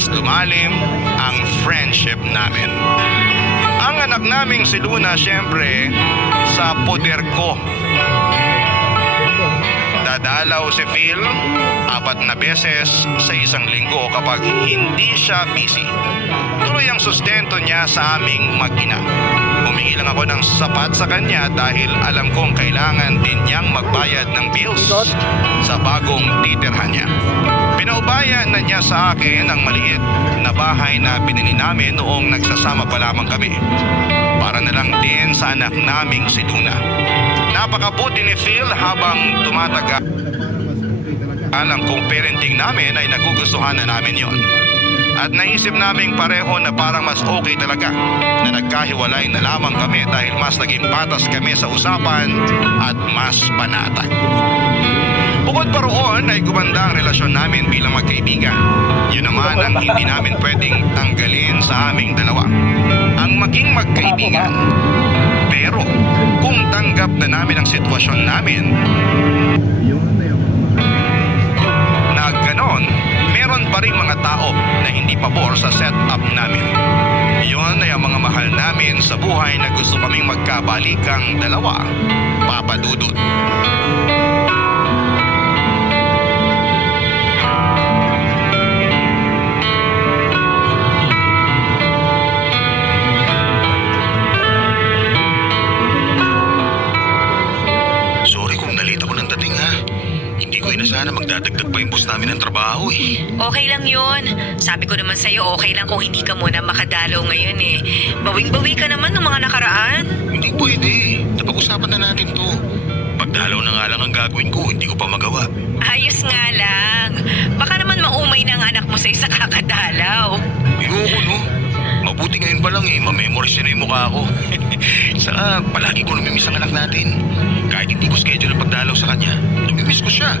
mas lumalim ang friendship namin. Ang anak naming si Luna, syempre, sa poder ko. Dadalaw si Phil 4 na beses sa isang linggo kapag hindi siya busy. Tuloy ang sustento niya sa aming mag-ina. Humingi lang ako ng sapat sa kanya dahil alam kong kailangan din niyang magbayad ng bills sa bagong titirhan niya. Pinaubayan na niya sa akin ang maliit na bahay na binili namin noong nagsasama pa lamang kami. Para na lang din sa anak naming si Luna. Napakabuti ni Phil habang tumatagal. Alam kong parenting namin ay nagugustuhan na namin yon. At naisip naming pareho na parang mas okay talaga na nagkahiwalay na lamang kami dahil mas naging patas kami sa usapan at mas panatag. Bukod pa roon ay gumanda ang relasyon namin bilang magkaibigan. Yun naman ang hindi namin pwedeng tanggalin sa aming dalawa. Ang maging magkaibigan. Pero kung tanggap na namin ang sitwasyon namin, na ganon, meron pa rin mga tao na hindi pabor sa setup namin. Yun ay ang mga mahal namin sa buhay na gusto kaming magkabalikang dalawa, Papa Dudut. Sana magdadagdag pa yung boss namin ng trabaho eh. Okay lang yun. Sabi ko naman sa'yo, okay lang kung hindi ka muna makadalaw ngayon eh. Bawing-bawi ka naman ng mga nakaraan. Hindi pwede. Napag-usapan na natin to. Pagdalaw na nga lang ang gagawin ko, hindi ko pa magawa. Ayos nga lang. Baka naman maumay ng anak mo sa isa kakadalaw. Ayoko no. Mabuti ngayon pa lang eh, mamemorize niya na yung mukha ko. Saka palagi ko namimiss ang anak natin. Kahit hindi ko schedule ang pagdalaw sa kanya, namimiss ko siya.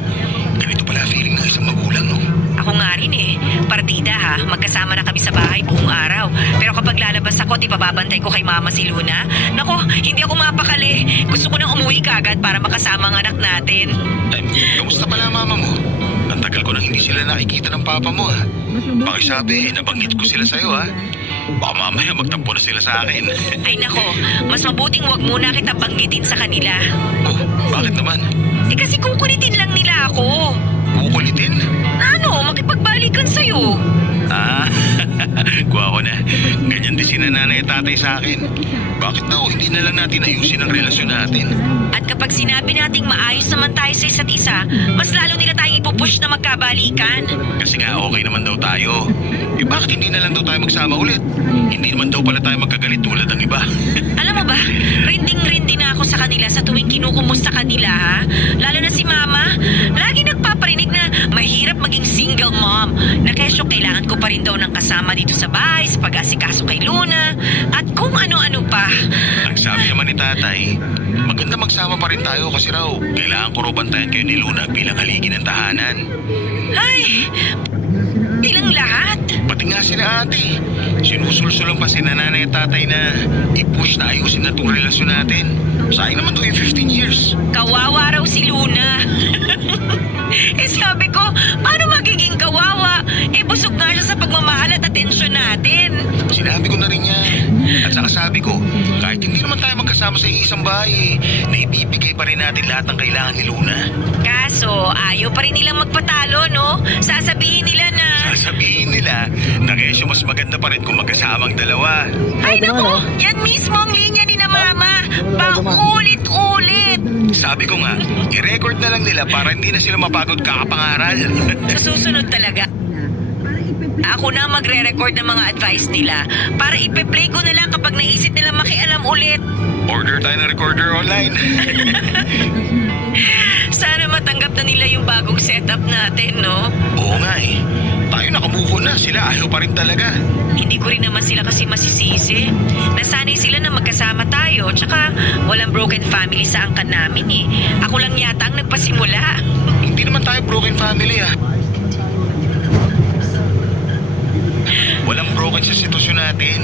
Ganito pala feeling ng isang magulang, no? Ako nga rin eh. Partida ha, magkasama na kami sa bahay buong araw. Pero kapag lalabas ako at ipababantay ko kay mama si Luna, nako, hindi ako mapakali. Gusto ko nang umuwi kagad para makasama ang anak natin. Ay, kamusta pala mama mo? Ang tagal ko nang hindi sila nakikita ng papa mo, ha? Pakisabi, nabanggit ko sila sa'yo, ha? Baka mamaya magtampo na sila sa akin. Ay nako, mas mabuting wag muna kita banggitin sa kanila. Oh, bakit naman? Eh kasi kukulitin lang nila ako. Kukulitin? Ano, makipagbalikan sa'yo. Ah, kuha ko na. Ganyan din si nanay at tatay sa akin. Bakit daw hindi na lang natin ayusin ang relasyon natin? At kapag sinabi nating maayos naman tayo sa isa't isa, mas lalo nila tayong ipupush na magkabalikan. Kasi nga okay naman daw tayo. Eh bakit hindi na lang daw tayo magsama ulit? Hindi naman daw pala tayo magkagalit tulad ng iba. Alam mo ba, rinding-rindi na ako sa kanila sa tuwing kinukumusta kanila ha. Lalo na si mama, lagi nagpaparinig na mahirap maging single mom. Na kesyo kailangan ko pa rin daw ng kasama dito sa bahay, sa pag-asikaso kay Luna, at kung ano-ano pa. Ang sabi naman ni tatay, maganda magsama pa rin tayo kasi raw kailangan ko raw bantayan kayo ni Luna bilang haligi ng tahanan. Ay, ilang lahat. Pati nga sila ate. Sinusulsulan pa si nanay at tatay na i-push na ayusin na itong relasyon natin. Sayang naman to yung 15 years. Kawawa raw si Luna. Eh sabi ko, paano magiging kawawa? Eh busog nga siya sa pagmamahal at atensyon natin. Sinabi ko na rin yan. At saka sabi ko, kahit hindi naman tayo magkasama sa isang bahay, naibibigay pa rin natin lahat ng kailangan ni Luna. Kaso, ayaw pa rin nilang magpatalo, no? Sasabihin nila na... Sasabihin nila na kesyo mas maganda pa rin kung magkasamang dalawa. Ay nako, yan mismo ang linya ni na mama. Paulit-ulit. Sabi ko nga, i-record na lang nila para hindi na sila mapagod kakapangaral. Sa susunod talaga, ako na magre-record ng mga advice nila para ipe-play ko na lang kapag naisip nila makialam ulit. Order tayo ng recorder online. Sana matanggap na nila yung bagong setup natin, no? Oo nga eh. Tayo nakabuko na, sila ayaw pa rin talaga. Hindi ko rin naman sila kasi masisisi. Nasanay sila na magkasama tayo, tsaka walang broken family sa angkan namin eh. Ako lang yata ang nagpasimula. Hindi naman tayo broken family ah. Walang broken sa sitwasyon natin.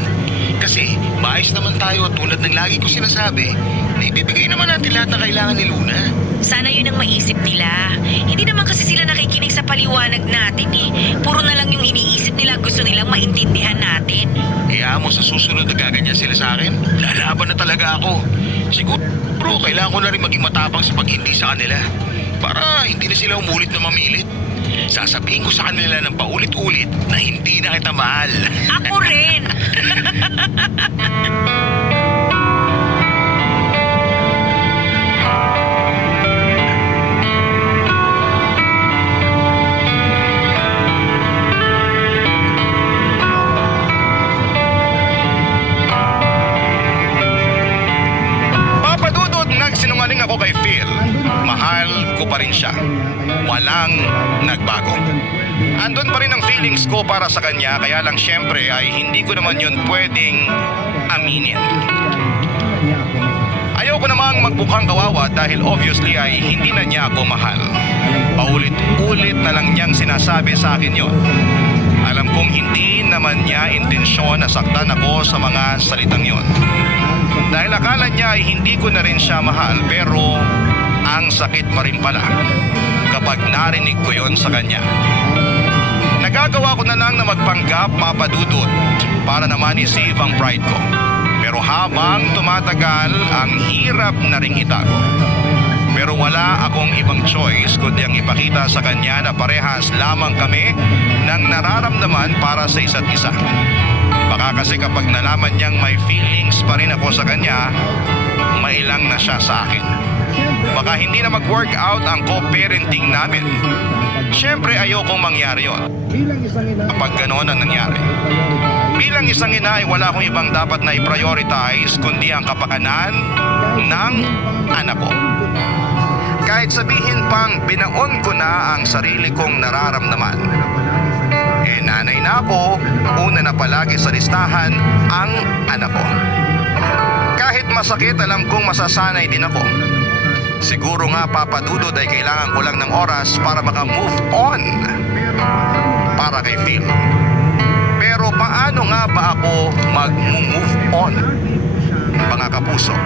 Kasi maayos naman tayo at tulad ng lagi ko sinasabi, naibibigay naman natin lahat ng kailangan ni Luna. Sana yun ang maisip nila. Hindi naman kasi sila nakikinig sa paliwanag natin eh. Puro na lang yung iniisip nila gusto nila Hayaan mo sa susunod na gaganyan sila sa akin. Lalaban na talaga ako. Siguro kailangan ko na rin maging matapang sa pag-hindi sa kanila. Para hindi na sila umulit na mamilit. Sasabihin ko sa kanila ng paulit-ulit na hindi na kita mahal. Ako rin. Papadudod, nagsinungaling ako kay Phil. Mahal ko pa rin siya. Walang nagbago. Andun pa rin ang feelings ko para sa kanya, kaya lang syempre ay hindi ko naman yun pwedeng aminin. Ayoko namang magbukhang kawawa dahil obviously ay hindi na niya ako mahal. Paulit-ulit na lang niyang sinasabi sa akin yon. Alam kong hindi naman niya intensyon na saktan ako sa mga salitang yon. Dahil akala niya ay hindi ko na rin siya mahal, pero ang sakit pa rin pala kapag narinig ko yon sa kanya. Nagagawa ko na lang na magpanggap, mapadudot, para naman i-save ang pride ko. Pero habang tumatagal, ang hirap na ring itago. Pero wala akong ibang choice kundi ang ipakita sa kanya na parehas lamang kami ng nararamdaman para sa isa't isa. Baka kasi kapag nalaman niyang may feelings pa rin ako sa kanya, mailang na siya sa akin. Baka hindi na mag-work out ang co-parenting namin. Siyempre ayokong mangyari yon. Kapag gano'n ang nangyari. Bilang isang ina ay wala akong ibang dapat na i-prioritize kundi ang kapakanan ng anak ko. Kahit sabihin pang binaon ko na ang sarili kong nararamdaman. Nanay na ako, una na palagi sa listahan ang anak ko. Kahit masakit, alam kong masasanay din ako. Siguro nga papadudod ay kailangan ko lang ng oras para maka-move on para kay Phil. Pero paano nga ba ako mag-move on, mga kapuso?